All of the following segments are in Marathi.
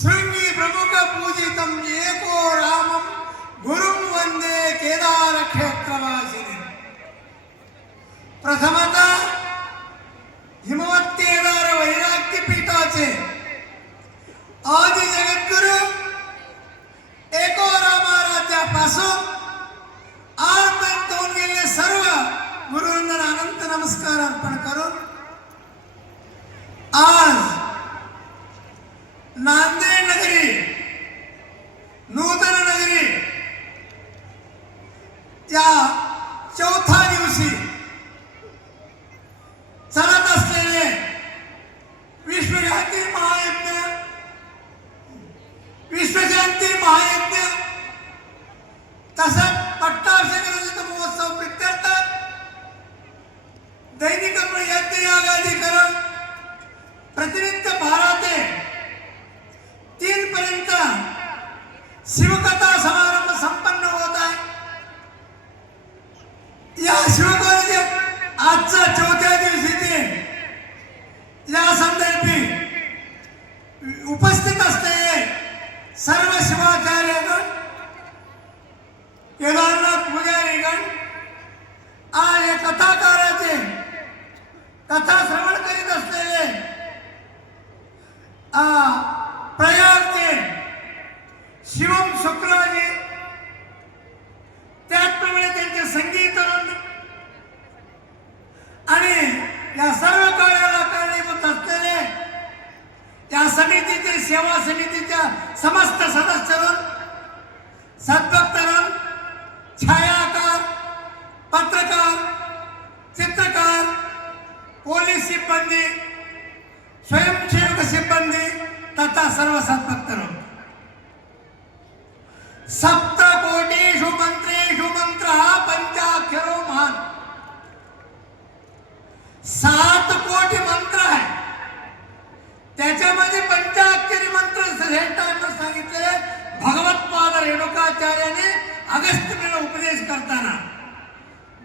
शृंगी प्रमुख पूजितम एको रामम गुरुं वंदे केदार क्षेत्रवासिनी। प्रथमतः हिमवत केदार वैराग्य पीठाचे आदि जगद्गुरु एको रामाराध्यापासून आजपर्यंत होऊन गेलेले सर्व गुरुवंदना अनंत नमस्कार अर्पण करून आज नांदेड नगरी नूतन नगरी या चौथा दिवशी चालत असलेले विश्वशांती महायज्ञ तसंच पट्टाभिषेक महोत्सव प्रित्यर्थ दैनिक यज्ञ यागादी करून प्रतिनित्य 12 ते 3 पर्यंत शिवकथा समारंभ संपन्न होत आहे। या शिवकथेच्या आजच्या चौथ्या दिवशी ते या संदर्भी उपस्थित असलेले सर्व शिवाचार्यगण केदारनाथ पुजारीगण आज या कथाकाराचे कथा श्रवण करीत असलेले प्रयागचे शिवम शुक्राजी, त्याचप्रमाणे त्यांचे संगीत आणि या सर्व कार्याला कारणीभूत असलेले या समितीचे सेवा समितीच्या समस्त सदस्यांना, सद्भक्तांना, छायाकार, पत्रकार, चित्रकार, पोलीस सिब्बंदी, स्वयंसेवक सिब्बंदी तथा सर्व सद्भक्तांना सप्तकोटीषु मंत्रेषु मंत्रः पंचाक्षरो महान। 7 कोटी मंत्र आहे, त्याच्यामध्ये पंचाक्षरी मंत्र श्रेष्ठांना सांगितले भगवत्पाद रेणुकाचार्याने अगस्त्यमुनीला उपदेश करताना।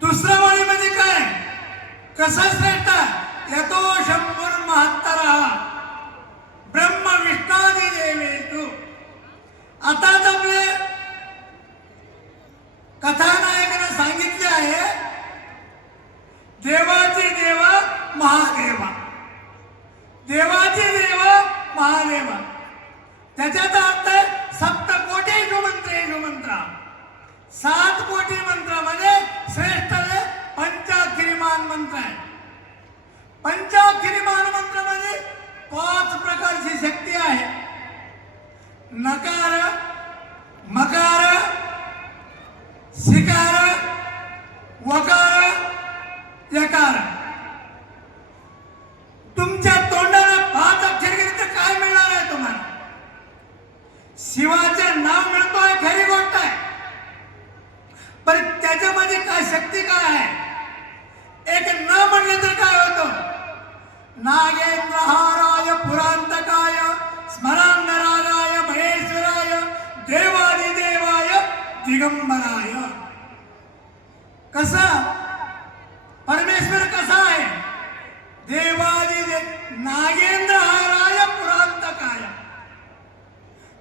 दुसऱ्या वाणीमध्ये काय कसं श्रेष्ठ यतो शंभुर्महत्तरः ब्रह्म विष्णादी देवेषु। आता आपले कथानायकाने सांगितले आहे देवाचे देव महादेवा, देवाचे देव महादेवा। त्याच्यात अर्थ आहे सप्तकोटीषु मंत्रेषु मंत्र, 7 कोटी मंत्रामध्ये श्रेष्ठ पंचाक्षरी मान मंत्र आहे। पंचाक्षरी मान मंत्रामध्ये 5 प्रकारची शक्ती आहे, नकार, मकार, सिकार, वकार, यकार। तुमच्या तोंडाला 5 अक्षर गेले तर काय मिळणार आहे तुम्हाला? शिवाचे नाव मिळतोय खरी गोष्ट आहे, पण त्याच्यामध्ये काय शक्ती काय आहे? एक न म्हणले तर काय होतं? नागेंद्रहाराय पुरांतकाय स्मरांगरागाय महेश्वराय देवादिदेवाय दिगंबराय। कसा परमेश्वर कसा आहे? नागेंद्रहाराय पुरांतकाय,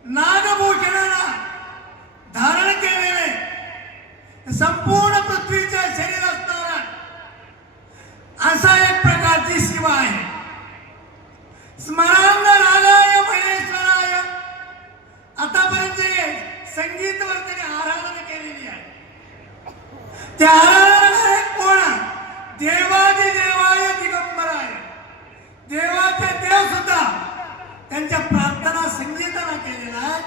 नागभूषणाला धारण केलेले संपूर्ण पृथ्वीचे शरीर असणारा असा एक प्रकारची शिवा आहे। स्मरांगरागाय महेश्वराय, आतापर्यंत संगीतवर त्याने आराधना केलेली आहे। त्या आराधना कोण? देवादिदेवाय दिगंबराय। देवाचे देव सुद्धा त्यांच्या प्रार्थना संगीताना केलेला आहे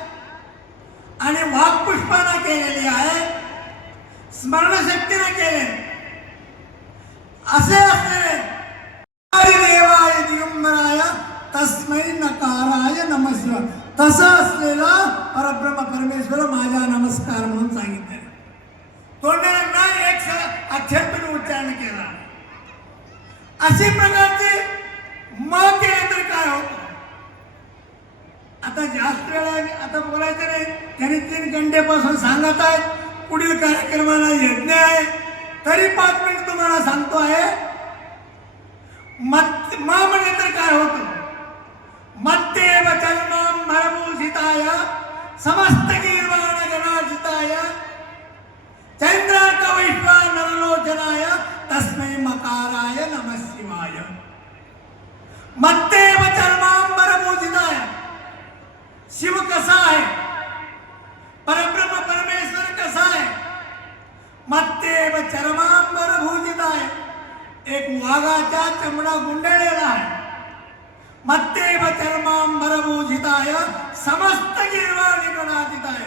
आणि वाक्पुष्पाना केलेली आहे, स्मरणशक्तीने केले। असे असलेले देवाय दिगंबराय तस्मै नकाराय नमः शिवाय, तसा असलेला परब्रह्म परमेश्वर माझा नमस्कार म्हणून सांगितले। तोंडाने न एक अक्षर पण उच्चारण केला। अशी प्रकारचे मग केले तर काय होतं? आता जास्त वेळा आता बोलायचं नाही, त्यांनी 3 घंटेपासून सांगत आहेत पुढील कार्यक्रमाला यज्ञ आहे, तरी 5 मिनिट तुम्हाला सांगतो आहे। म्हणजे तर काय होतं? मत्ते वचन समस्त गीर्वाण गणार्जिताय चैन्द्रार्कवैश्वानरलोचनाय तस्मै मकाराय नमः शिवाय। मत्तेव चर्मांबरभूषिताय, शिव कसा आहे, परब्रह्म परमेश्वर कसा आहे, मत्तेव चर्मांबरभूषिताय, एक वाघाचा चमडा गुंडळलेला आहे, मत्तेव चर्मांबरभूषिताय समस्त गीर्वाणी गणार्जिताय,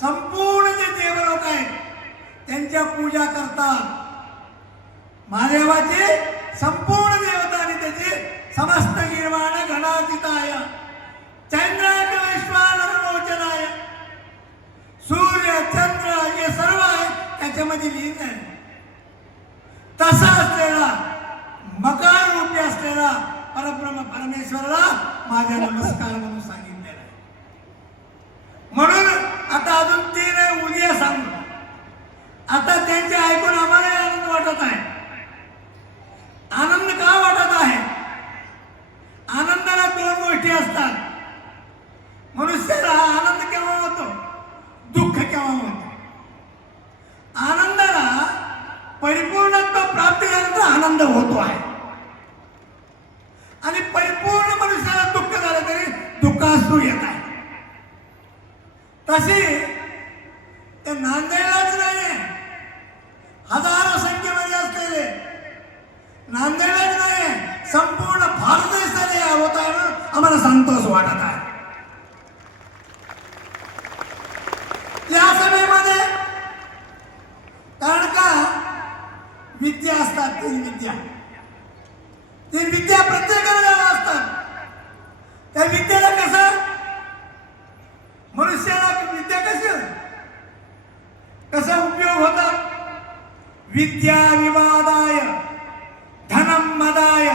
संपूर्ण जे देवलोक आहेत त्यांच्या पूजा करतात महादेवाची, संपूर्ण देवता आणि त्याची समस्त गीर्वाण गणार्जिताय चैन्द्रार्कवैश्वानरलोचनाय, सूर्य चंद्र हे सर्व आहे त्याच्यामध्ये लीन आहे, तसा असलेला मकार रूपी असलेला परब्रह्म परमेश्वराला माझा नमस्कार म्हणून सांगितलेला आहे। म्हणून आता अजून 3 आहे, उद्या सांगू। आता त्यांचे ऐकून आम्हाला आनंद वाटत आहे। आनंद का वाटत आहे? आनंदाला 2 गोष्टी असतात। मनुष्याला आनंद केव्हा होतो, दुःख केव्हा होतो। आनंदाला परिपूर्णत्व प्राप्ती झाल्यानंतर आनंद होतो आहे आणि परिपूर्ण मनुष्याला दुःख झालं तरी दुःखाश्रू येत आहे। तसे ते नांदेडलाच नाही, हजारो संख्येमध्ये असलेले नांदेडलाच नाही, संपूर्ण भारत देशाला या होत आहे म्हणून आम्हाला संतोष वाटत आहे। या सभेमध्ये कारण का विद्या असतात, 3 विद्या, 3 विद्या प्रत्येकाला असतात। त्या विद्येला कसं मनुष्याला विद्या कसा उपयोग होतात? विद्या विवादाय धनम मदाय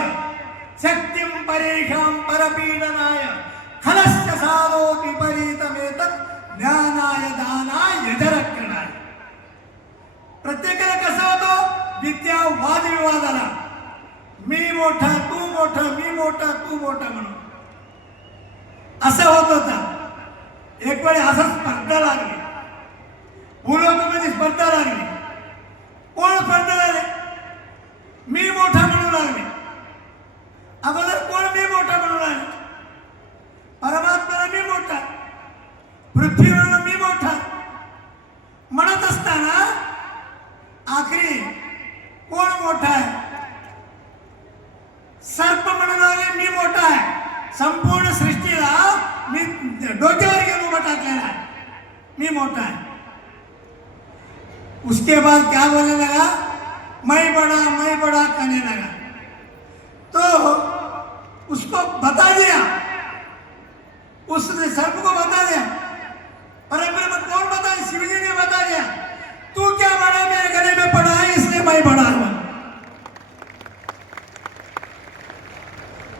शक्तिं परेषां परपीडनाय खलस्य साधो विपरीतमेतत् ज्ञानाय दानाय यजरक्षणाय। प्रत्येकाला कसं होतं? विद्या वादविवादाला, मी मोठा तू मोठा, मी मोठा तू मोठा म्हणून असं होत होतं। एक वेळी असं स्पर्धा लागली, भूलोकामध्ये स्पर्धा लागली। कोण स्पर्धा लागले? मी मोठा म्हणू लागले। अगोदर कोण मी मोठा म्हणू लागले? परमात्म्याला मी मोठा, पृथ्वीवर मी मोठा म्हणत असताना आखरी कोण मोठा आहे? सर्प म्हणू लागले मी मोठा आहे, संपूर्ण सृष्टीला मी डोक्यावर घेऊन उभा टाकलेला आहे, मी मोठा है। उसके बाद क्या बोलने लगा? मैं बड़ा कहने लगा। तो उसको बता दिया, उसने सर्प को बता दिया, परब्रह्म कौन बता? शिवजी ने बता दिया, तू क्या बड़ा मेरे गले में पड़ा है इसलिए मैं बड़ा हूं।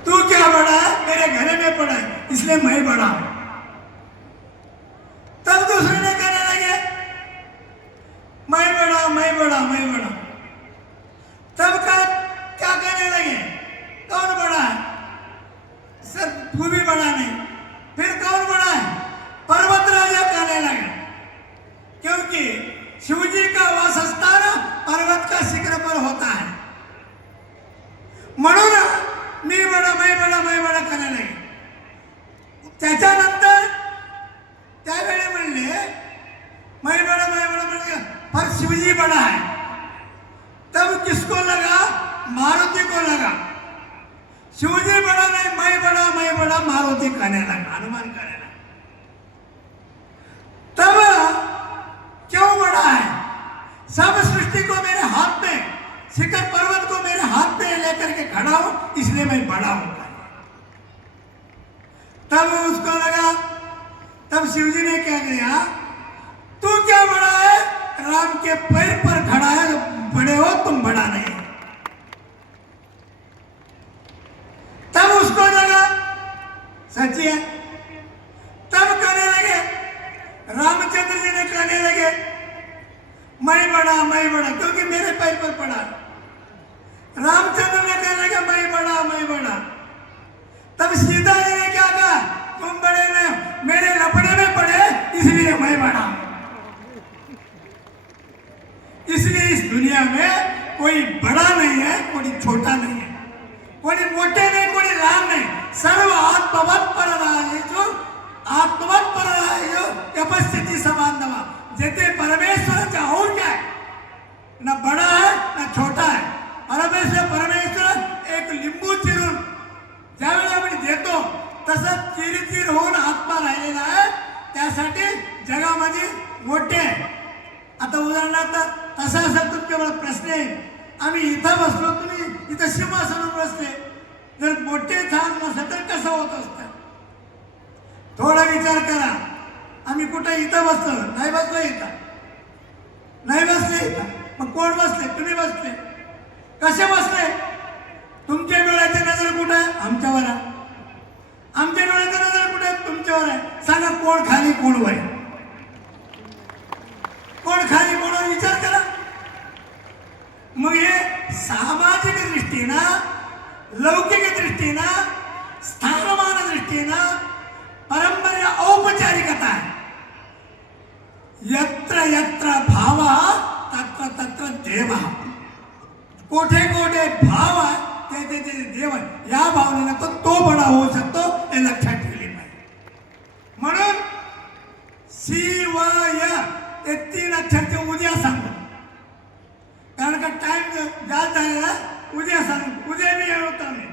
तू क्या बड़ा है मेरे गले में पड़ा है इसलिए मैं बड़ा हूं। तब दूसरे ने कहने लगे मैं बड़ा। तब का क्या कहने लगे? कौन बड़ा है? सर तू भी बड़ा नहीं। फिर कौन बड़ा है? पर्वत राजा कहने लगे, क्योंकि शिवजी का वासस्थान पर्वत का शिखर पर होता है, म्हणून मैं बड़ा कहने लगे। त्याच्यानंतर त्यावेळी म्हणले मैं बड़ा म्हणले, पर शिवजी बड़ा है। तब किसको लगा? मारुति को लगा। शिवजी बड़ा नहीं, मैं बड़ा मारुति कहने लगा, हनुमान कहने लगा। तब क्यों बड़ा है? सब सृष्टि को मेरे हाथ में, शिखर पर्वत को मेरे हाथ में लेकर के खड़ा हूं इसलिए मैं बड़ा हूं। तब उसको लगा, तब शिवजी ने क्या किया? तू क्या बड़ा है? राम के पैर पर खड़ा है, बड़े हो तुम, बड़ा नहीं। तब उसको लगा सच्ची है। तब कहने लगे, रामचंद्र जी ने कहने लगे मैं बड़ा, क्योंकि मेरे पैर पर पड़ा। रामचंद्र ने कहने लगे मैं बड़ा। तब सीता जी ने क्या कहा? तुम बड़े में मेरे लपड़े में पड़े इसलिए मैं बड़ा, इसलिए इस दुनिया में कोई बड़ा नहीं है, कोई छोटा नहीं है, कोणी मोठे नाही, कोणी लहान नाही, सर्व आत्मवत पररायो, आत्मवत पररायो उपस्थिति समानवा. जेथे परमेश्वराचा और क्या है, ना बड़ा है ना छोटा है. परमेश्वर एक लिंबू चिरून ज्यावेळी आपण देतो तसं चिरचिर होऊन आत्मा राहिलेला आहे. त्यासाठी जगामध्ये मोठे आहे. आता उदाहरणार्थ तसा असेल तुमच्यावर प्रश्न आहे, आम्ही इथं बसलो, तुम्ही इथं सिंहासनावर बसले, जर मोठे छान नसेल तर कसं होत असतं? थोडा विचार करा. आम्ही कुठे इथं बसलो, नाही बसलो, इथं नाही बसले, इथं मग कोण बसले? तुम्ही बसले. कसे बसले? तुमच्या डोळ्याची नजर कुठे आहे? आमच्यावर आहे. आमच्या डोळ्याची नजर कुठे आहे? तुमच्यावर आहे. सांगा कोण खाली कोण वर? कोण खाली कोण विचार करा. मग हे सामाजिक दृष्टीनं, लौकिक दृष्टीनं, स्थानमान दृष्टीनं परंपरा औपचारिकता आहे. यत्र यत्र भाव तत्र तत्र देव. कोठे कोठे भाव आहे ते देव आहे. या भावनेला तो बडा होऊ शकतो हे लक्षात ठेवले पाहिजे. म्हणून शिवय हे 3 अक्षरचे उद्या सांगतो, कारण का टाइम जास्त झालेला. उद्या सांगतो, उद्या मी होता मी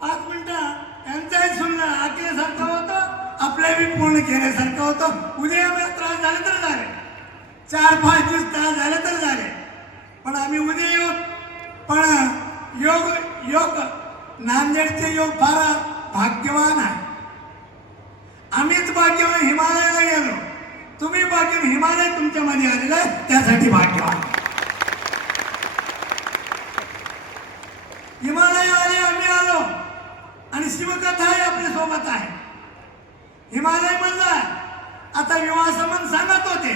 5 मिनिटं यांचाही सुनलं ऐकल्यासारखं होतं, आपल्या बी पूर्ण केल्यासारखं होतं. उद्या आम्हाला त्रास झाले तर झाले, 4-5 दिवस त्रास झाले तर झाले, पण आम्ही उद्या येऊ. पण योग नांदेडचे योग फार भाग्यवान आहे. आम्हीच भाग्यवान हिमालयाला गेलो, तुम्ही भाग्यवान हिमालय तुमच्यामध्ये आलेला आहे, त्यासाठी भाग्यवान. हिमालय आले, आम्ही आलो, आणि शिवकथाही आपल्या सोबत आहे. हिमालय मधला आता विवाह संबंध सांगत होते.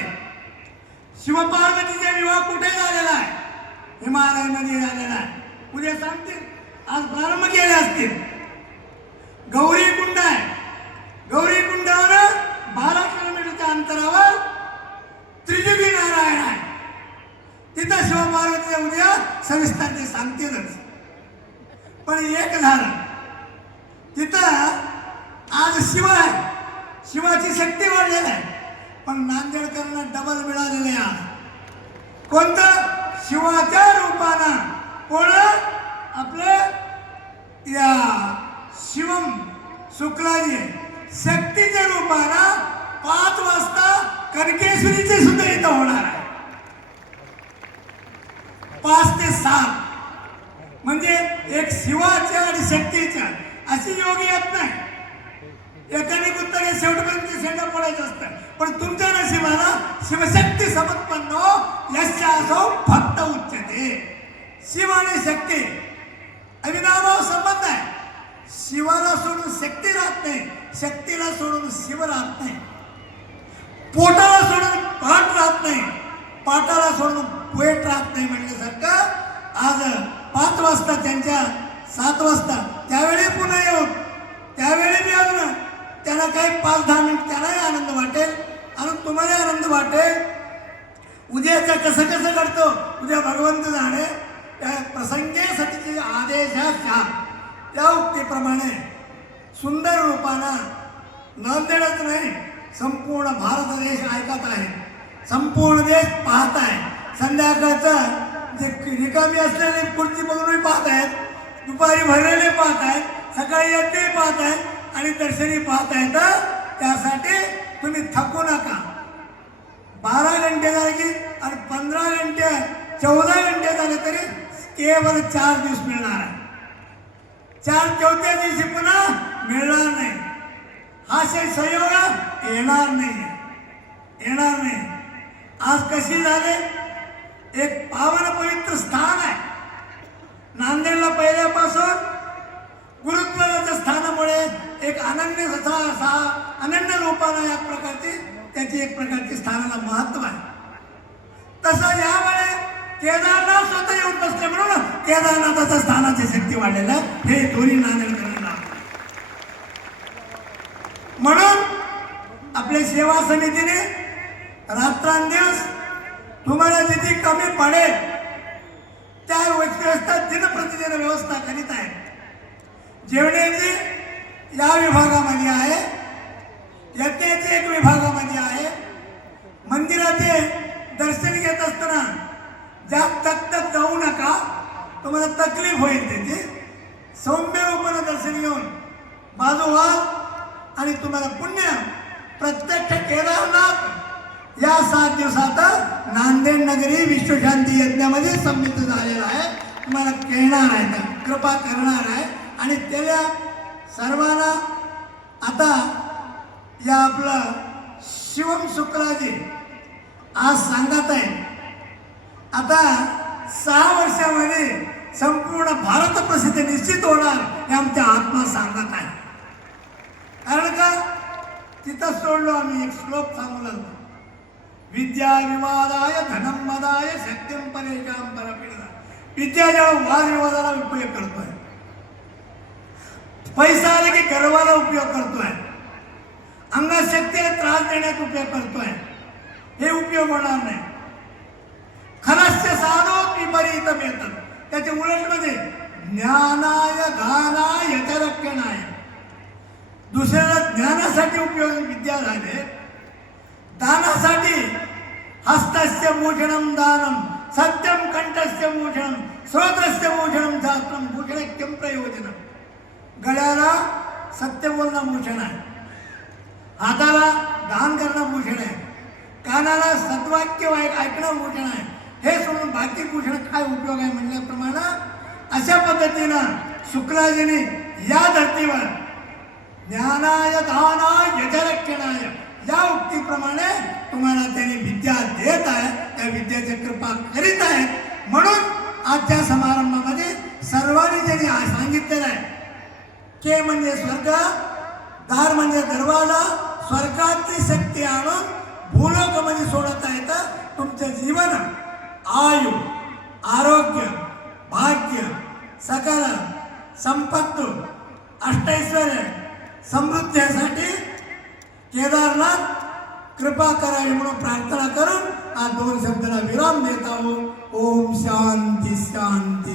शिवपार्वतीचा विवाह कुठे झालेला आहे? हिमालयमध्ये झालेला आहे. उद्या सांगतील, आज प्रारंभ केले असतील. गौरी कुंड आहे, गौरी कुंडावर 12 किलोमीटरच्या अंतरावर त्रिजुगी नारायण आहे. तिथं शिवपार्वतीच्या उद्या सविस्तर ते सांगतीलच. पण एक झालं, तिथं आज शिव आहे, शिवाची शक्ती वाढलेली आहे. पण नांदेडकरांना डबल मिळालेले आहे. आज कोणतं? शिवाच्या रूपानं. कोण? आपले या शिवम शुक्लाजी शक्तीच्या रूपानं 5 वाजता कनकेश्वरीचे सुद्धा इथं होणार आहे. 5 ते 7 म्हणजे एक शिवाच्या आणि शक्तीच्या अशी योग येत नाही. एकाने गुत्तगे शेवटपर्यंत शेंडा पडायचं असतं. पण तुमच्या नशिबाला शिवशक्ती समत्पन्नो यशासो भक्त उच्चते. शिव आणि शक्ती अविनाभाव संबंध आहे. शिवाला सोडून शक्ती राहत नाही, शक्तीला सोडून शिव राहत नाही. पोटाला सोडून पाठ राहत नाही, पाटाला सोडून पेट राहत नाही. म्हणल्यासारखं आज 5 वाजता त्यांच्या 7 वाजता त्यावेळी पुन्हा येऊन त्यावेळी मी आलो ना, त्यांना काही 5-10 मिनिट त्यांनाही आनंद वाटेल आणि तुम्हाला आनंद वाटेल. उद्याचं कसं कसं करतो उद्या भगवंत जाणे. त्या प्रसंगे सतीचे आदेश त्या उक्तीप्रमाणे सुंदर रूपानं नांदेडच नाही, संपूर्ण भारत देश ऐकत आहे, संपूर्ण देश पाहत आहे. संध्याकाळचं जे रिकामी असलेली खुर्ची बघूनही पाहत आहेत, दुपारी भरलेले पाहत आहेत, सकाळी येते पाहत आहेत आणि दर्शनी पाहत आहेत. त्यासाठी तुम्ही थकू नका. 12 घंटे झाले की आणि 15 घंटे 14 घंटे झाले तरी केवळ 4 दिवस मिळणार आहे. 4-4थ्या दिवशी पुन्हा मिळणार नाही. हा संयोग येणार नाही, येणार नाही. आज कशी झाले, एक पावन पवित्र स्थान आहे नांदेडला. पहिल्यापासून गुरुत्वाच्या स्थानामुळे एक अनन्य अनन्य रूपानं या प्रकारची त्याची एक प्रकारची स्थानाला महत्व आहे. तसं यावेळी केदारनाथ स्वतः येऊन बसले म्हणून केदारनाथाच्या स्थानाची शक्ती वाढलेलं हे दोन्ही नांदेडकरांना. म्हणून आपल्या सेवा समितीने रात्रंदिवस तुम्हाला जिथे कमी पडेल त्या व्यवस्था दिनप्रतिदिन व्यवस्था करीत आहे. जेवणाची या विभागामध्ये आहे, यज्ञाचे एक विभागामध्ये आहे. मंदिराचे दर्शन घेत असताना जास्त तक जाऊ नका, तुम्हाला तकलीफ होईल. त्याची सौम्य रूपाने दर्शन घेऊन बाजू व्हा आणि तुम्हाला पुण्य प्रत्यक्ष केदारनाथ या 7 दिवसात नांदेड नगरी विश्वशांती यज्ञामध्ये संमित झालेला आहे. तुम्हाला कहणार आहे, कृपा करणार आहे. आणि त्याला सर्वांना आता या आपलं शिवम शुक्लाजी आज सांगत आहे, आता 6 वर्षामध्ये संपूर्ण भारत प्रसिद्ध निश्चित होणार हे आमच्या आत्मा सांगत आहे. कारण का तिथं सोडलो आम्ही एक श्लोक सांगू लागलो, विद्या विवादाय धनम मदाय सत्यम परेशाम परपीडा. विद्या जेव्हा वादविवादाला उपयोग करतोय, पैसा आला की गर्वाला उपयोग करतोय, अंगशक्तीला त्रास देण्यात उपयोग करतोय, हे उपयोग होणार नाही. खरस्य साधो विपरीतम येतात. त्याच्या उलटमध्ये ज्ञानाय दानाय यथरक्षणाय, दुसऱ्याला ज्ञानासाठी उपयोग विद्या झाले, दानासाठी हस्तस्य भूषणम दानम सत्यम कंठस्य भूषणम श्रोत्रस्य भूषणम शास्त्रम भूषण किम प्रयोजनम. गळ्याला सत्य बोलणं भूषण आहे, हाताला दान करणं भूषण आहे, कानाला सद्वाक्य ऐकणं भूषण आहे. हे सोडून बाकी भूषण काय उपयोग आहे म्हणल्याप्रमाणे अशा पद्धतीनं शुक्लाजीने या धर्तीवर ज्ञानाय दानाय यथरक्षणाय या उक्तीप्रमाणे तुम्हाला त्यांनी विद्या देत आहे, त्या विद्याची कृपा करीत आहेत. म्हणून आजच्या समारंभामध्ये सर्वांनी त्यांनी सांगितलेलं आहे के म्हणजे स्वर्ग, दार म्हणजे दरवाजा, स्वर्गातली शक्ती आणून भूलोकामध्ये सोडता येतं. तुमचं जीवन आयु आरोग्य भाग्य सकल संपत्ती अष्टैश्वर्य समृद्धीसाठी केदारनाथ कृपा करावी म्हणून प्रार्थना करून हा 2 शब्दाला विराम देत आहोत. ओम शांती शांती.